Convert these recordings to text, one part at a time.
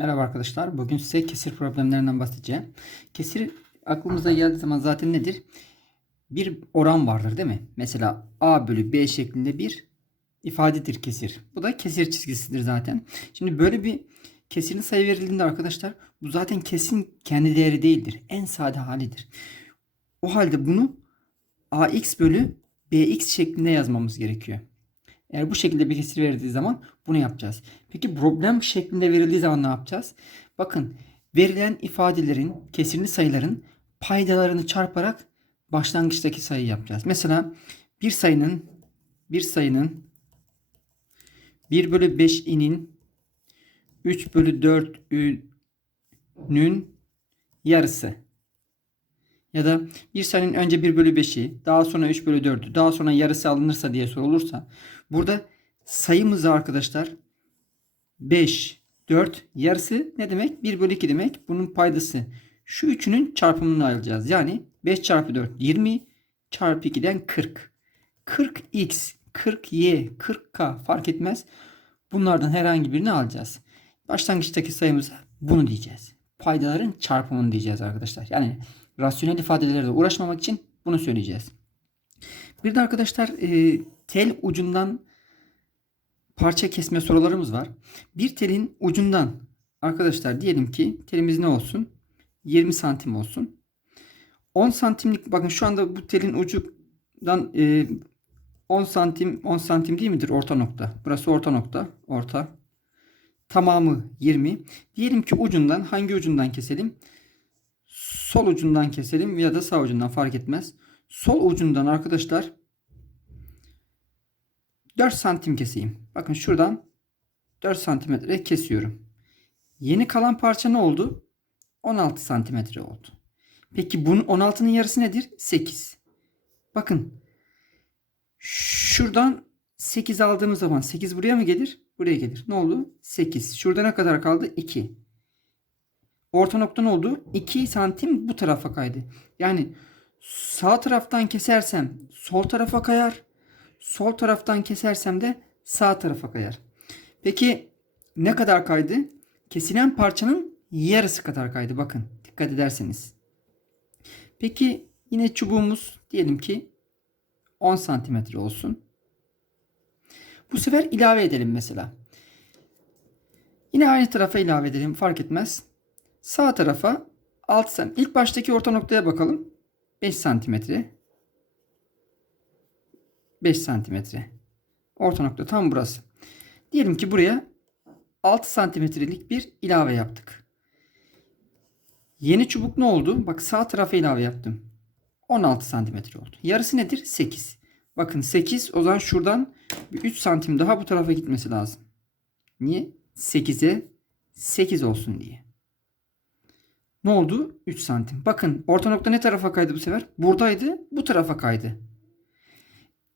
Merhaba arkadaşlar. Bugün size kesir problemlerinden bahsedeceğim. Kesir aklımıza geldiği zaman zaten nedir? Bir oran vardır değil mi? Mesela A bölü B şeklinde bir ifadedir kesir. Bu da kesir çizgisidir zaten. Şimdi böyle bir kesirin sayı verildiğinde arkadaşlar bu zaten kesin kendi değeri değildir. En sade halidir. O halde bunu AX bölü BX şeklinde yazmamız gerekiyor. Eğer bu şekilde bir kesir verildiği zaman bunu yapacağız. Peki problem şeklinde verildiği zaman ne yapacağız? Bakın verilen ifadelerin, kesirli sayıların paydalarını çarparak başlangıçtaki sayıyı yapacağız. Mesela bir sayının bir sayının 1 bölü 5 inin 3 bölü 4 ünün yarısı. Ya da bir sayının önce 1 bölü 5'i, daha sonra 3 bölü 4'ü, daha sonra yarısı alınırsa diye sorulursa burada sayımızı arkadaşlar 5, 4 yarısı ne demek? 1 bölü 2 demek. Bunun paydası şu üçünün çarpımını alacağız. Yani 5 çarpı 4 20 çarpı 2'den 40. 40x, 40y, 40k fark etmez. Bunlardan herhangi birini alacağız. Başlangıçtaki sayımıza bunu diyeceğiz. Paydaların çarpımını diyeceğiz arkadaşlar. Yani rasyonel ifadelerle uğraşmamak için bunu söyleyeceğiz. Bir de arkadaşlar e, tel ucundan parça kesme sorularımız var. Bir telin ucundan arkadaşlar diyelim ki telimiz ne olsun? 20 santim olsun. 10 santimlik bakın şu anda bu telin ucundan e, 10 santim 10 santim değil midir orta nokta? Burası orta nokta. Orta. Tamamı 20. Diyelim ki ucundan hangi ucundan keselim? Sol ucundan keselim ya da sağ ucundan fark etmez. Sol ucundan arkadaşlar 4 santim keseyim. Bakın şuradan 4 santimetre kesiyorum. Yeni kalan parça ne oldu? 16 santimetre oldu. Peki bunun 16'nın yarısı nedir? 8. Bakın şuradan 8 aldığımız zaman 8 buraya mı gelir? Buraya gelir. Ne oldu? 8. Şurada ne kadar kaldı? 2. Orta nokta ne oldu? 2 santim bu tarafa kaydı. Yani sağ taraftan kesersem sol tarafa kayar. Sol taraftan kesersem de sağ tarafa kayar. Peki ne kadar kaydı? Kesilen parçanın yarısı kadar kaydı. Bakın dikkat ederseniz. Peki yine çubuğumuz diyelim ki 10 santimetre olsun. Bu sefer ilave edelim mesela. Yine aynı tarafa ilave edelim fark etmez. Sağ tarafa 6 santim. İlk baştaki orta noktaya bakalım. 5 santimetre. 5 santimetre. Orta nokta tam burası. Diyelim ki buraya 6 santimetrelik bir ilave yaptık. Yeni çubuk ne oldu? Bak sağ tarafa ilave yaptım. 16 santimetre oldu. Yarısı nedir? 8. Bakın 8 o zaman şuradan 3 santim daha bu tarafa gitmesi lazım. Niye? 8'e 8 olsun diye. Ne oldu? 3 santim. Bakın orta nokta ne tarafa kaydı bu sefer? Buradaydı. Bu tarafa kaydı.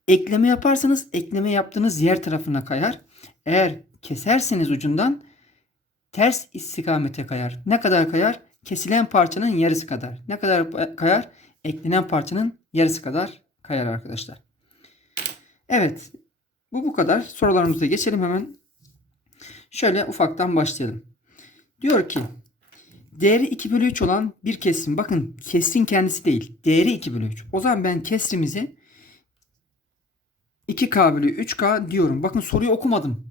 Ekleme yaparsanız ekleme yaptığınız yer tarafına kayar. Eğer keserseniz ucundan ters istikamete kayar. Ne kadar kayar? Kesilen parçanın yarısı kadar. Ne kadar kayar? Eklenen parçanın yarısı kadar kayar arkadaşlar. Evet. Bu bu kadar. Sorularımıza geçelim hemen. Şöyle ufaktan başlayalım. Diyor ki değeri 2 bölü 3 olan bir kesim. Bakın kesrin kendisi değil. Değeri 2 bölü 3. O zaman ben kesrimizi 2K bölü 3K diyorum. Bakın soruyu okumadım.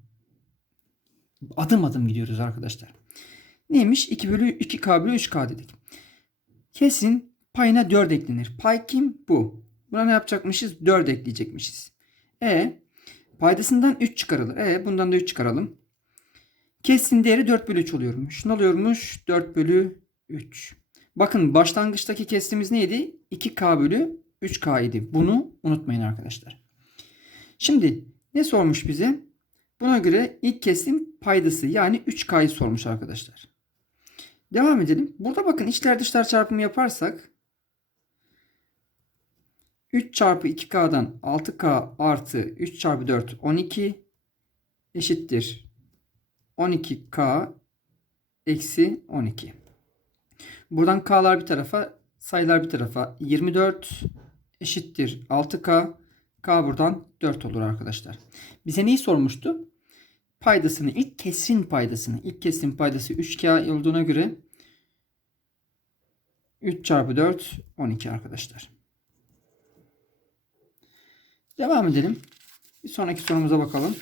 Adım adım gidiyoruz arkadaşlar. Neymiş? 2 bölü 2K bölü 3K dedik. Kesin payına 4 eklenir. Pay kim? Bu. Buna ne yapacakmışız? 4 ekleyecekmişiz. E paydasından 3 çıkarılır. E bundan da 3 çıkaralım. Kesin değeri 4 bölü 3 oluyormuş. Ne oluyormuş? 4 bölü 3. Bakın başlangıçtaki kesimiz neydi? 2K bölü 3K idi. Bunu unutmayın arkadaşlar. Şimdi ne sormuş bize? Buna göre ilk kesim paydası yani 3K'yı sormuş arkadaşlar. Devam edelim. Burada bakın içler dışlar çarpımı yaparsak 3 çarpı 2K'dan 6K artı 3 çarpı 4 12 eşittir 12K eksi 12. Buradan K'lar bir tarafa sayılar bir tarafa 24 eşittir 6K K buradan 4 olur arkadaşlar. Bize neyi sormuştu? paydasını, ilk kesrin paydasını, ilk kesrin paydası 3K olduğuna göre 3 çarpı 4 12 arkadaşlar. Devam edelim. Bir sonraki sorumuza bakalım.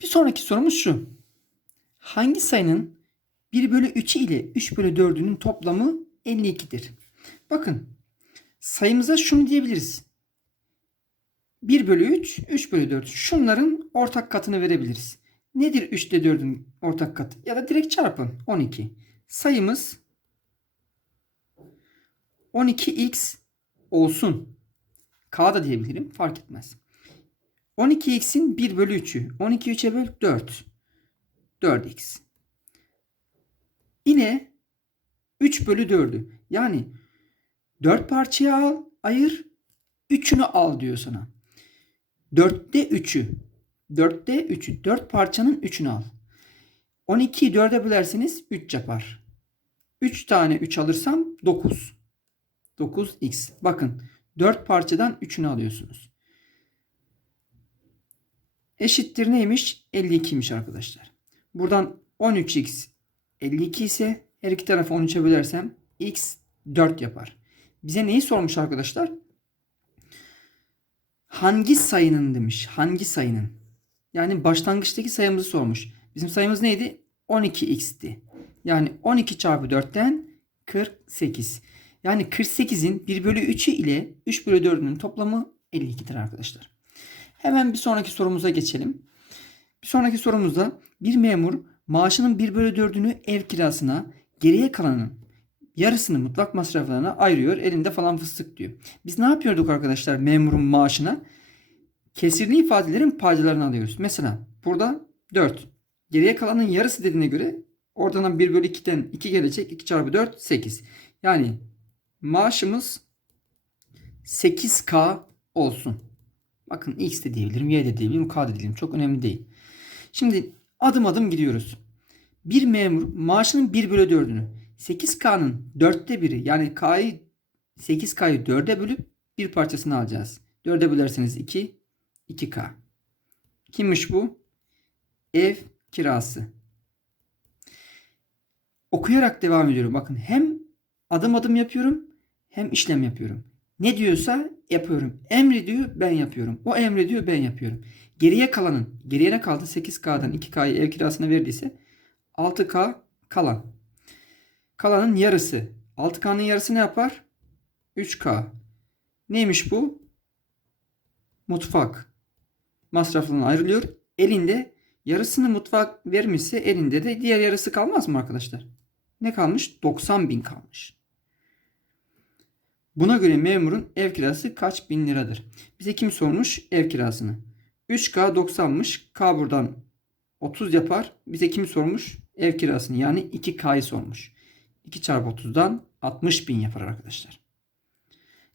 Bir sonraki sorumuz şu. Hangi sayının 1 bölü 3'ü ile 3 bölü 4'ünün toplamı 52'dir? Bakın sayımıza şunu diyebiliriz. 1 bölü 3, 3 bölü 4. Şunların ortak katını verebiliriz. Nedir 3 ile 4'ün ortak katı? Ya da direkt çarpın. 12. Sayımız 12x olsun. K da diyebilirim. Fark etmez. 12x'in 1 bölü 3'ü. 12 3'e böl 4. 4x. Yine 3 bölü 4'ü. Yani 4 parçaya al, ayır. 3'ünü al diyor sana. 4'te 3'ü. 4'te 3'ü. 4 parçanın 3'ünü al. 12'yi 4'e bölerseniz 3 yapar. 3 tane 3 alırsam 9. 9x. Bakın 4 parçadan 3'ünü alıyorsunuz. Eşittir neymiş? 52'ymiş arkadaşlar. Buradan 13x 52 ise her iki tarafı 13'e bölersem x 4 yapar. Bize neyi sormuş arkadaşlar? Hangi sayının demiş. Hangi sayının? Yani başlangıçtaki sayımızı sormuş. Bizim sayımız neydi? 12x'ti. Yani 12 çarpı 4'ten 48. Yani 48'in 1 bölü 3'ü ile 3 bölü 4'ünün toplamı 52'dir arkadaşlar. Hemen bir sonraki sorumuza geçelim. Bir sonraki sorumuzda bir memur maaşının 1 bölü 4'ünü ev kirasına geriye kalanın yarısını mutlak masraflarına ayırıyor. Elinde falan fıstık diyor. Biz ne yapıyorduk arkadaşlar memurun maaşına? Kesirli ifadelerin paydalarını alıyoruz. Mesela burada 4. Geriye kalanın yarısı dediğine göre oradan 1 bölü 2'den 2 gelecek. 2 çarpı 4 8. Yani maaşımız 8K olsun. Bakın X de diyebilirim, Y de diyebilirim, K da diyebilirim. Çok önemli değil. Şimdi adım adım gidiyoruz. Bir memur maaşının 1 bölü 4'ünü 8K'nın 4'te 1'i yani K'yı 8K'yı 4'e bölüp bir parçasını alacağız. 4'e bölerseniz 2, 2K. Kimmiş bu? Ev kirası. Okuyarak devam ediyorum. Bakın hem adım adım yapıyorum hem işlem yapıyorum. Ne diyorsa yapıyorum. Emri diyor ben yapıyorum. O emri diyor ben yapıyorum. Geriye kalanın, geriye ne kaldı? 8K'dan 2K'yı ev kirasına verdiyse 6K kalan. Kalanın yarısı. 6K'nın yarısı ne yapar? 3K. Neymiş bu? Mutfak. Masrafından ayrılıyor. Elinde yarısını mutfak vermişse elinde de diğer yarısı kalmaz mı arkadaşlar? Ne kalmış? 90 bin kalmış. Buna göre memurun ev kirası kaç bin liradır? Bize kim sormuş ev kirasını? 3K 90'mış. K buradan 30 yapar. Bize kim sormuş? Ev kirasını yani 2K'yı sormuş. 2 çarpı 30'dan 60 bin yapar arkadaşlar.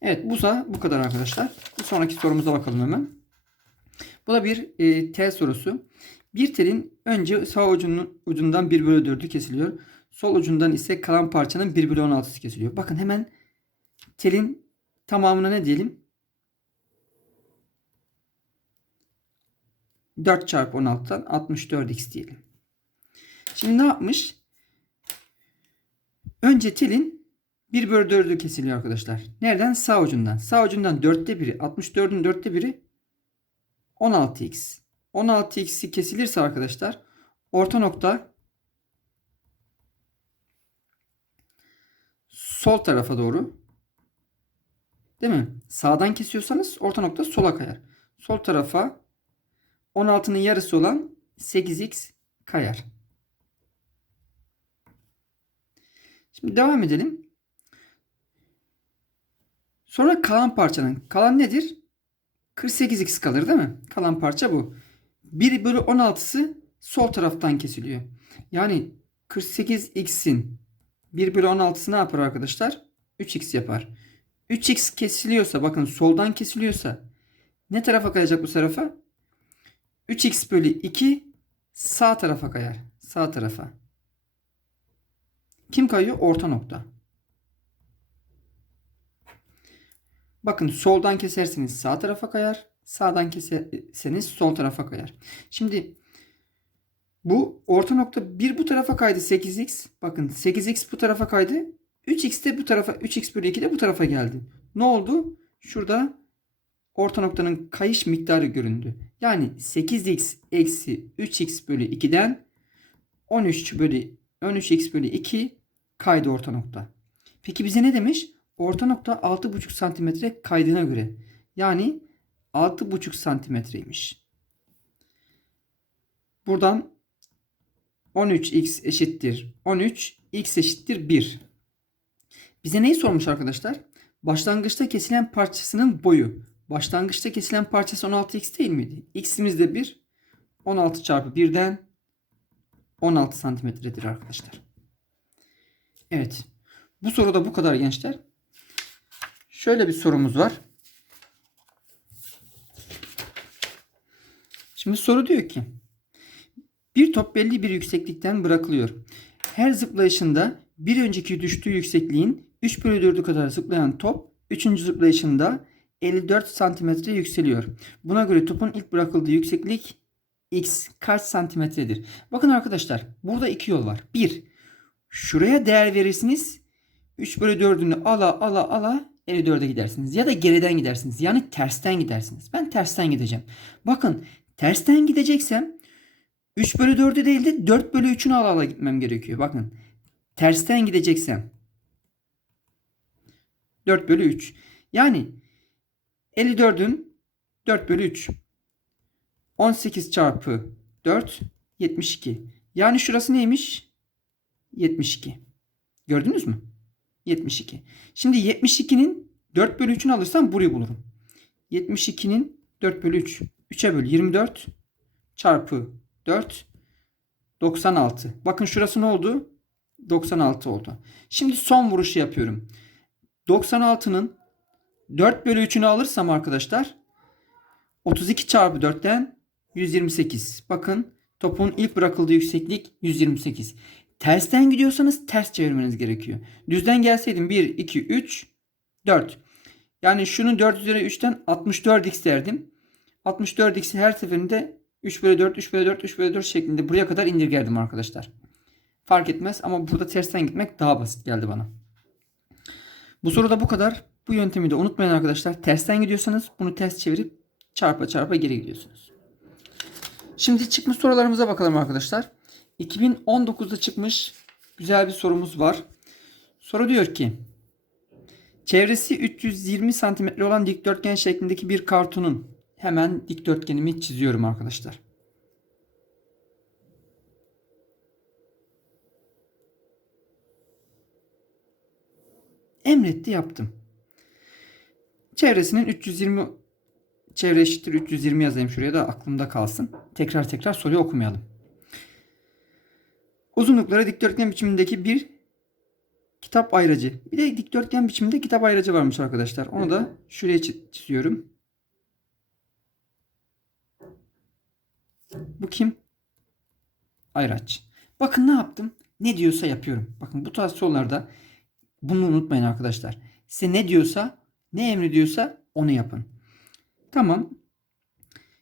Evet bu da bu kadar arkadaşlar. Bir sonraki sorumuza bakalım hemen. Bu da bir e, tel sorusu. Bir telin önce sağ ucunun, ucundan 1 bölü 4'ü kesiliyor. Sol ucundan ise kalan parçanın 1 bölü 16'sı kesiliyor. Bakın hemen telin tamamına ne diyelim? 4 çarpı 16'dan 64x diyelim. Şimdi ne yapmış? Önce telin 1 bölü 4'ü kesiliyor arkadaşlar. Nereden? Sağ ucundan. Sağ ucundan 4'te 1'i 64'ün 4'te 1'i 16x. 16x'i kesilirse arkadaşlar orta nokta sol tarafa doğru değil mi? Sağdan kesiyorsanız orta nokta sola kayar. Sol tarafa 16'nın yarısı olan 8x kayar. Şimdi devam edelim. Sonra kalan parçanın kalan nedir? 48x kalır değil mi? Kalan parça bu. 1 bölü 16'sı sol taraftan kesiliyor. Yani 48x'in 1 bölü 16'sı ne yapar arkadaşlar? 3x yapar. 3x kesiliyorsa bakın soldan kesiliyorsa ne tarafa kayacak bu tarafa? 3x bölü 2 sağ tarafa kayar. Sağ tarafa. Kim kayıyor? Orta nokta. Bakın soldan keserseniz sağ tarafa kayar. Sağdan keserseniz sol tarafa kayar. Şimdi bu orta nokta 1 bu tarafa kaydı 8x. Bakın 8x bu tarafa kaydı. 3x de bu tarafa 3x bölü 2 de bu tarafa geldi. Ne oldu? Şurada orta noktanın kayış miktarı göründü. Yani 8x eksi 3x bölü 2'den 13 bölü 13x bölü 2 kaydı orta nokta. Peki bize ne demiş? Orta nokta 6,5 santimetre kaydına göre. Yani 6,5 santimetreymiş. Buradan 13x eşittir 13, x eşittir 1. Bize neyi sormuş arkadaşlar? Başlangıçta kesilen parçasının boyu. Başlangıçta kesilen parçası 16x değil miydi? x'imiz de 1. 16 çarpı 1'den 16 santimetredir arkadaşlar. Evet. Bu soruda bu kadar gençler. Şöyle bir sorumuz var. Şimdi soru diyor ki bir top belli bir yükseklikten bırakılıyor. Her zıplayışında bir önceki düştüğü yüksekliğin 3 bölü 4'ü kadar zıplayan top 3. zıplayışında 54 santimetre yükseliyor. Buna göre topun ilk bırakıldığı yükseklik x kaç santimetredir? Bakın arkadaşlar burada iki yol var. Bir, şuraya değer verirsiniz. 3 bölü 4'ünü ala ala ala 54'e gidersiniz. Ya da geriden gidersiniz. Yani tersten gidersiniz. Ben tersten gideceğim. Bakın tersten gideceksem 3 bölü 4'ü değil de 4 bölü 3'ünü ala ala gitmem gerekiyor. Bakın tersten gideceksem 4 bölü 3. Yani 54'ün 4 bölü 3. 18 çarpı 4 72. Yani şurası neymiş? 72. Gördünüz mü? 72. Şimdi 72'nin 4 bölü 3'ünü alırsam burayı bulurum. 72'nin 4 bölü 3. 3'e böl 24 çarpı 4 96. Bakın şurası ne oldu? 96 oldu. Şimdi son vuruşu yapıyorum. 96'nın 4 bölü 3'ünü alırsam arkadaşlar 32 çarpı 4'ten 128. Bakın topun ilk bırakıldığı yükseklik 128. Tersten gidiyorsanız ters çevirmeniz gerekiyor. Düzden gelseydim 1, 2, 3, 4. Yani şunu 4 üzeri 3'ten 64x derdim. 64x'i her seferinde 3 bölü 4, 3 bölü 4, 3 bölü 4 şeklinde buraya kadar indirgerdim arkadaşlar. Fark etmez ama burada tersten gitmek daha basit geldi bana. Bu soruda bu kadar. Bu yöntemi de unutmayın arkadaşlar. Tersten gidiyorsanız bunu ters çevirip çarpa çarpa geri gidiyorsunuz. Şimdi çıkmış sorularımıza bakalım arkadaşlar. 2019'da çıkmış güzel bir sorumuz var. Soru diyor ki çevresi 320 cm olan dikdörtgen şeklindeki bir kartonun hemen dikdörtgenimi çiziyorum arkadaşlar. Emretti yaptım. Çevresinin 320 çevre eşittir 320 yazayım şuraya da aklımda kalsın. Tekrar tekrar soruyu okumayalım. Uzunlukları dikdörtgen biçimindeki bir kitap ayracı. Bir de dikdörtgen biçiminde kitap ayracı varmış arkadaşlar. Onu da şuraya çiziyorum. Bu kim? Ayraç. Bakın ne yaptım? Ne diyorsa yapıyorum. Bakın bu tarz sorularda bunu unutmayın arkadaşlar. Size ne diyorsa, ne emrediyorsa onu yapın. Tamam.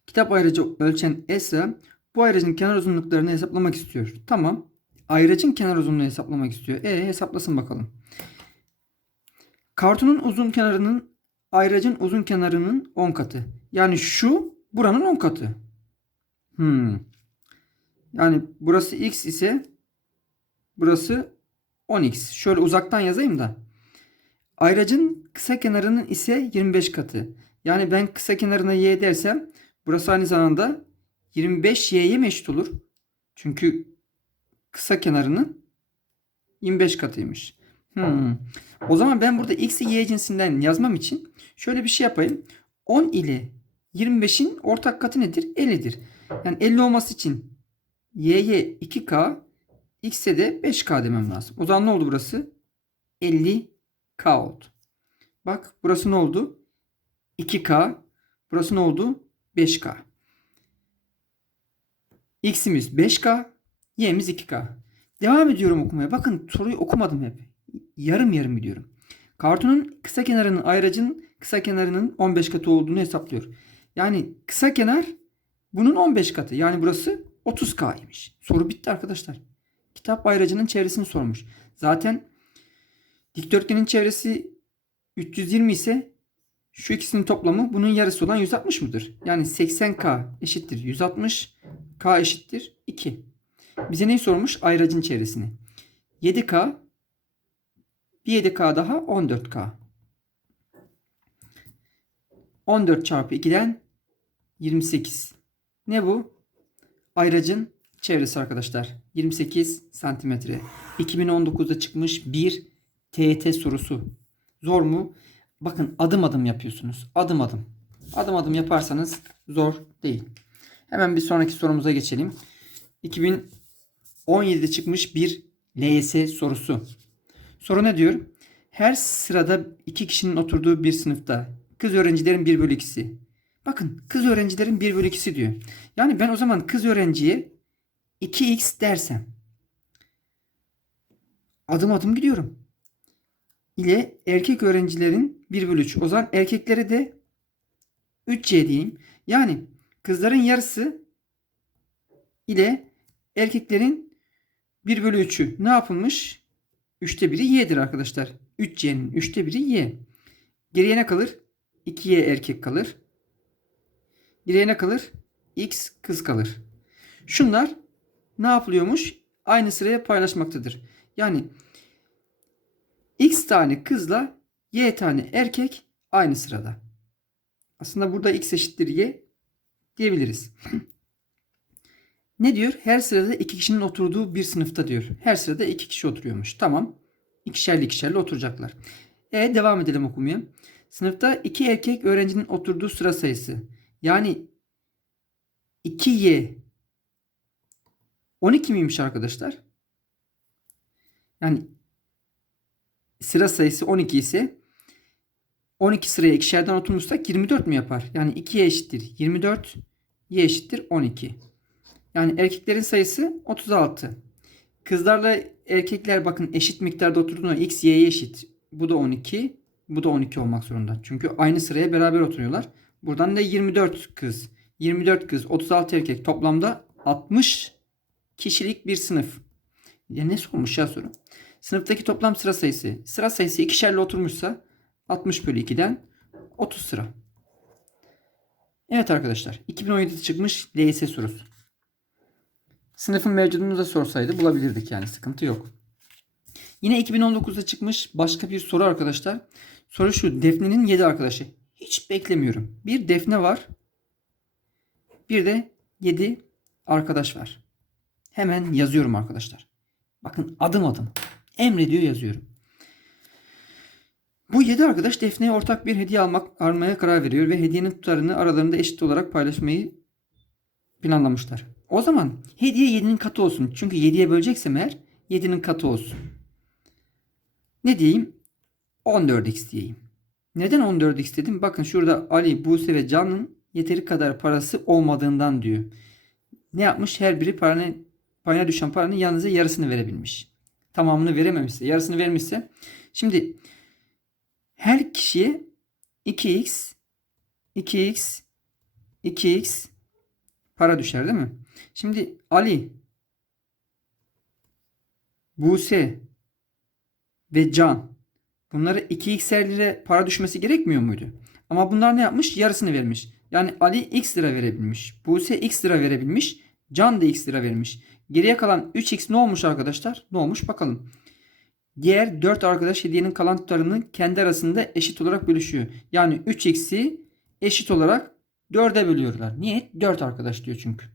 Kitap ayracı ölçen Esra bu ayracın kenar uzunluklarını hesaplamak istiyor. Tamam. Ayracın kenar uzunluğunu hesaplamak istiyor. E hesaplasın bakalım. Kartonun uzun kenarının ayracın uzun kenarının 10 katı. Yani şu buranın 10 katı. Hmm. Yani burası x ise burası 10x. Şöyle uzaktan yazayım da. Ayracın kısa kenarının ise 25 katı. Yani ben kısa kenarına y dersem burası aynı zamanda 25y'ye mi eşit olur? Çünkü kısa kenarının 25 katıymış. Hmm. O zaman ben burada x'i y cinsinden yazmam için şöyle bir şey yapayım. 10 ile 25'in ortak katı nedir? 50'dir. Yani 50 olması için y'ye 2k, x'e de 5k demem lazım. O zaman ne oldu burası? 50k oldu. Bak burası ne oldu? 2k. Burası ne oldu? 5k. X'imiz 5k. Y'miz 2k. Devam ediyorum okumaya. Bakın soruyu okumadım hep. Yarım yarım gidiyorum. Kartonun kısa kenarının ayracın kısa kenarının 15 katı olduğunu hesaplıyor. Yani kısa kenar bunun 15 katı. Yani burası 30K'ymış. Soru bitti arkadaşlar. Kitap ayracının çevresini sormuş. Zaten dikdörtgenin çevresi 320 ise şu ikisinin toplamı bunun yarısı olan 160 mıdır? Yani 80K eşittir 160. K eşittir 2. Bize neyi sormuş? Ayracın çevresini. 7K bir 7K daha 14K. 14 çarpı 2'den 28. Ne bu? Ayracın çevresi arkadaşlar. 28 santimetre. 2019'da çıkmış bir TET sorusu. Zor mu? Bakın adım adım yapıyorsunuz. Adım adım. Adım adım yaparsanız zor değil. Hemen bir sonraki sorumuza geçelim. 2017'de çıkmış bir LYS sorusu. Soru ne diyor? Her sırada iki kişinin oturduğu bir sınıfta kız öğrencilerin 1 bölü 2'si. Bakın kız öğrencilerin 1 bölü 2'si diyor. Yani ben o zaman kız öğrenciye 2x dersem adım adım gidiyorum. İle erkek öğrencilerin 1 bölü 3. O zaman erkeklere de 3c diyeyim. Yani kızların yarısı ile erkeklerin 1 bölü 3'ü ne yapılmış? 3'te 1'i y'dir arkadaşlar. 3c'nin 3'te 1'i y. Geriye ne kalır? 2y erkek kalır. Geriye ne kalır? X kız kalır. Şunlar ne yapılıyormuş? Aynı sıraya paylaşmaktadır. Yani X tane kızla Y tane erkek aynı sırada. Aslında burada X eşittir Y diyebiliriz. ne diyor? Her sırada iki kişinin oturduğu bir sınıfta diyor. Her sırada iki kişi oturuyormuş. Tamam. İkişerli ikişerli oturacaklar. E devam edelim okumaya. Sınıfta iki erkek öğrencinin oturduğu sıra sayısı. Yani 2y 12 miymiş arkadaşlar? Yani sıra sayısı 12 ise 12 sıraya ikişerden oturmuşsak 24 mü yapar? Yani 2y eşittir 24, y eşittir 12. Yani erkeklerin sayısı 36. Kızlarla erkekler bakın eşit miktarda oturduğunda x y'ye eşit. Bu da 12, bu da 12 olmak zorunda. Çünkü aynı sıraya beraber oturuyorlar. Buradan da 24 kız, 24 kız, 36 erkek toplamda 60 kişilik bir sınıf. Ya ne sormuş ya soru? Sınıftaki toplam sıra sayısı. Sıra sayısı ikişerli oturmuşsa 60 bölü 2'den 30 sıra. Evet arkadaşlar 2017'de çıkmış LYS sorusu. Sınıfın mevcudunu da sorsaydı bulabilirdik yani sıkıntı yok. Yine 2019'da çıkmış başka bir soru arkadaşlar. Soru şu Defne'nin 7 arkadaşı. Hiç beklemiyorum. Bir Defne var. Bir de 7 arkadaş var. Hemen yazıyorum arkadaşlar. Bakın adım adım. Emrediyor yazıyorum. Bu 7 arkadaş Defne'ye ortak bir hediye almak almaya karar veriyor ve hediyenin tutarını aralarında eşit olarak paylaşmayı planlamışlar. O zaman hediye 7'nin katı olsun. Çünkü 7'ye böleceksem eğer 7'nin katı olsun. Ne diyeyim? 14x diyeyim. Neden 14x dedim? Bakın şurada Ali, Buse ve Can'ın yeteri kadar parası olmadığından diyor. Ne yapmış? Her biri paranın, payına düşen paranın yalnızca yarısını verebilmiş. Tamamını verememişse, yarısını vermişse. Şimdi her kişiye 2x, 2x, 2x para düşer değil mi? Şimdi Ali, Buse ve Can bunlara 2x'er lira para düşmesi gerekmiyor muydu? Ama bunlar ne yapmış? Yarısını vermiş. Yani Ali x lira verebilmiş. Buse x lira verebilmiş. Can da x lira vermiş. Geriye kalan 3x ne olmuş arkadaşlar? Ne olmuş bakalım. Diğer 4 arkadaş hediyenin kalan tutarını kendi arasında eşit olarak bölüşüyor. Yani 3x'i eşit olarak 4'e bölüyorlar. Niye? 4 arkadaş diyor çünkü.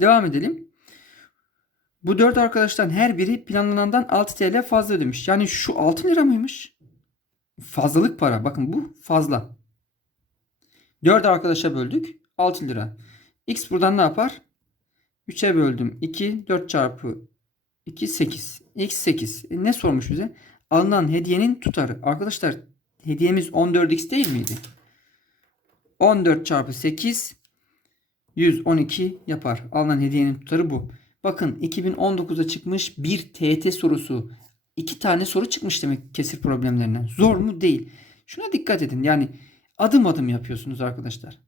Devam edelim. Bu 4 arkadaştan her biri planlanandan 6 TL fazla ödemiş. Yani şu 6 lira mıymış? Fazlalık para. Bakın bu fazla. 4 arkadaşa böldük. 6 lira. X buradan ne yapar? 3'e böldüm. 2. 4 çarpı 2 8. X 8. E ne sormuş bize? Alınan hediyenin tutarı. Arkadaşlar hediyemiz 14x değil miydi? 14 çarpı 8 112 yapar. Alınan hediyenin tutarı bu. Bakın 2019'da çıkmış bir TET sorusu. İki tane soru çıkmış demek kesir problemlerinden. Zor mu? Değil. Şuna dikkat edin. Yani adım adım yapıyorsunuz arkadaşlar.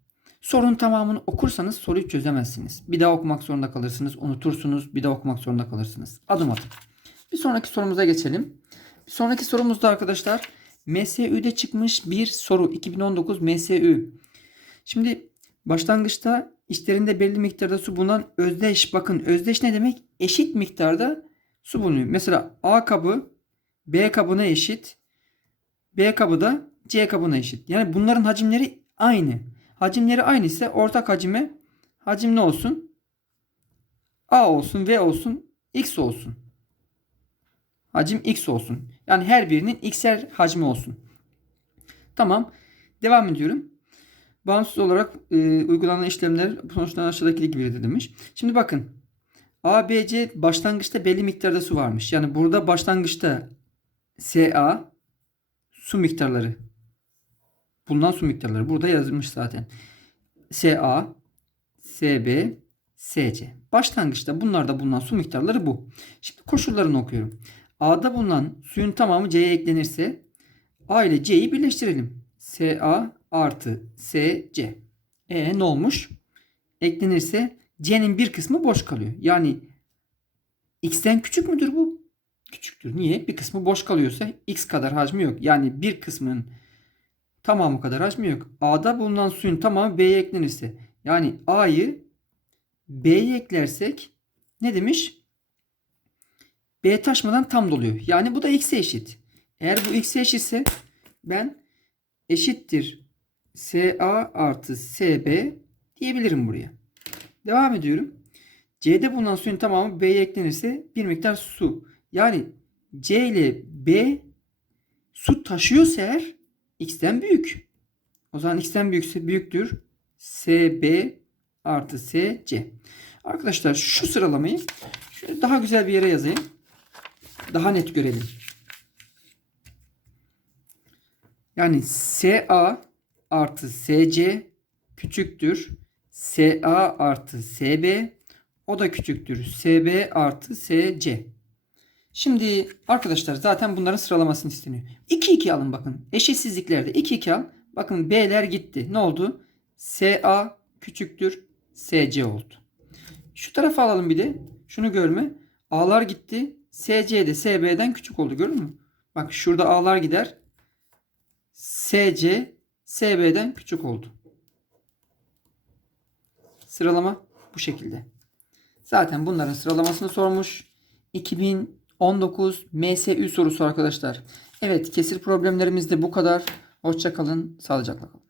Sorunun tamamını okursanız soruyu çözemezsiniz. Bir daha okumak zorunda kalırsınız, unutursunuz, bir daha okumak zorunda kalırsınız. Adım adım. Bir sonraki sorumuza geçelim. Bir sonraki sorumuzda arkadaşlar MSÜ'de çıkmış bir soru 2019 MSÜ. Şimdi başlangıçta içlerinde belli miktarda su bulunan özdeş bakın özdeş ne demek? Eşit miktarda su bulunuyor. Mesela A kabı B kabına eşit. B kabı da C kabına eşit. Yani bunların hacimleri aynı. Hacimleri aynı ise ortak hacime hacim ne olsun? A olsun, V olsun, X olsun. Hacim X olsun. Yani her birinin X'er hacmi olsun. Tamam. Devam ediyorum. Bağımsız olarak e, uygulanan işlemler sonuçlarından aşağıdaki gibidir demiş. Şimdi bakın. A, B, C başlangıçta belli miktarda su varmış. Yani burada başlangıçta SA su miktarları. Bulunan su miktarları. Burada yazılmış zaten. SA, SB, SC. Başlangıçta bunlarda bulunan su miktarları bu. Şimdi koşullarını okuyorum. A'da bulunan suyun tamamı C'ye eklenirse A ile C'yi birleştirelim. SA artı SC. E ne olmuş? Eklenirse C'nin bir kısmı boş kalıyor. Yani X'ten küçük müdür bu? Küçüktür. Niye? Bir kısmı boş kalıyorsa X kadar hacmi yok. Yani bir kısmın tamamı kadar hacmi yok. A'da bulunan suyun tamamı B'ye eklenirse yani A'yı B'ye eklersek ne demiş? B taşmadan tam doluyor. Yani bu da X'e eşit. Eğer bu X'e eşitse ben eşittir SA artı SB diyebilirim buraya. Devam ediyorum. C'de bulunan suyun tamamı B'ye eklenirse bir miktar su. Yani C ile B su taşıyorsa eğer X'ten büyük. O zaman X'ten büyükse büyüktür. SB artı SC. Arkadaşlar şu sıralamayı şöyle daha güzel bir yere yazayım. Daha net görelim. Yani SA artı SC küçüktür. SA artı SB o da küçüktür. SB artı SC. Şimdi arkadaşlar zaten bunların sıralamasını isteniyor. 2 2 alın bakın. Eşitsizliklerde 2 2 al. Bakın B'ler gitti. Ne oldu? SA küçüktür SC oldu. Şu tarafa alalım bir de. Şunu görme. A'lar gitti. SC de SB'den küçük oldu. Gördün mü? Bak şurada A'lar gider. SC SB'den küçük oldu. Sıralama bu şekilde. Zaten bunların sıralamasını sormuş. 2019 MSÜ sorusu arkadaşlar. Evet kesir problemlerimiz de bu kadar. Hoşça kalın. Sağlıcakla kalın.